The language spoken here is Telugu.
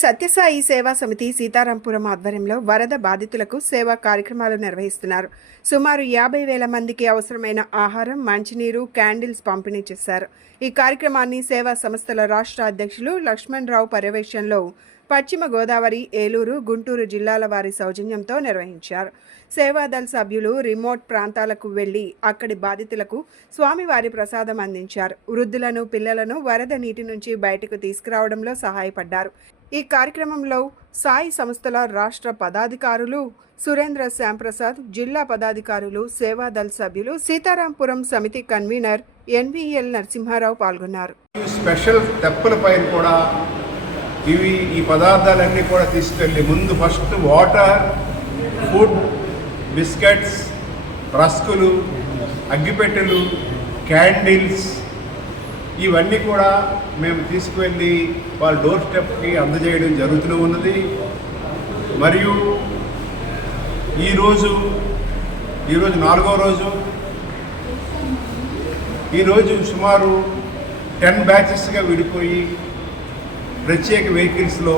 సత్యసాయి సేవా సమితి సీతారాంపురం ఆధ్వర్యంలో వరద బాధితులకు సేవా కార్యక్రమాలు నిర్వహిస్తున్నారు. సుమారు 50,000 మందికి అవసరమైన ఆహారం, మంచినీరు, క్యాండిల్స్ పంపిణీ చేశారు. ఈ కార్యక్రమాన్ని సేవా సంస్థల రాష్ట్ర అధ్యక్షులు లక్ష్మణ్ రావు పర్యవేక్షణలో పశ్చిమ గోదావరి, ఏలూరు, గుంటూరు జిల్లాల వారి సౌజన్యంతో నిర్వహించారు. సేవాదళ్ సభ్యులు రిమోట్ ప్రాంతాలకు వెళ్లి అక్కడి బాధితులకు స్వామివారి ప్రసాదం అందించారు. వృద్ధులను, పిల్లలను వరద నీటి నుంచి బయటకు తీసుకురావడంలో సహాయపడ్డారు. ఈ కార్యక్రమంలో సాయి సంస్థల రాష్ట్ర పదాధికారులు సురేంద్ర శ్యాంప్రసాద్, జిల్లా పదాధికారులు, సేవాదళ్ సభ్యులు, సీతారాంపురం సమితి కన్వీనర్ ఎన్వీఎల్ నరసింహారావు పాల్గొన్నారు. స్పెషల్ తెప్పల పైన కూడా ఈ పదార్థాలన్నీ కూడా తీసుకెళ్ళి ముందు ఫస్ట్ వాటర్, ఫుడ్, బిస్కెట్స్, రస్కులు, అగ్గిపెట్టెలు, క్యాండిల్స్ ఇవన్నీ కూడా మేము తీసుకువెళ్ళి వాళ్ళ డోర్ స్టెప్కి అందజేయడం జరుగుతూ ఉన్నది. మరియు ఈరోజు 4వ రోజు. ఈరోజు సుమారు 10 బ్యాచెస్గా విడిపోయి ప్రత్యేక వెహికల్స్లో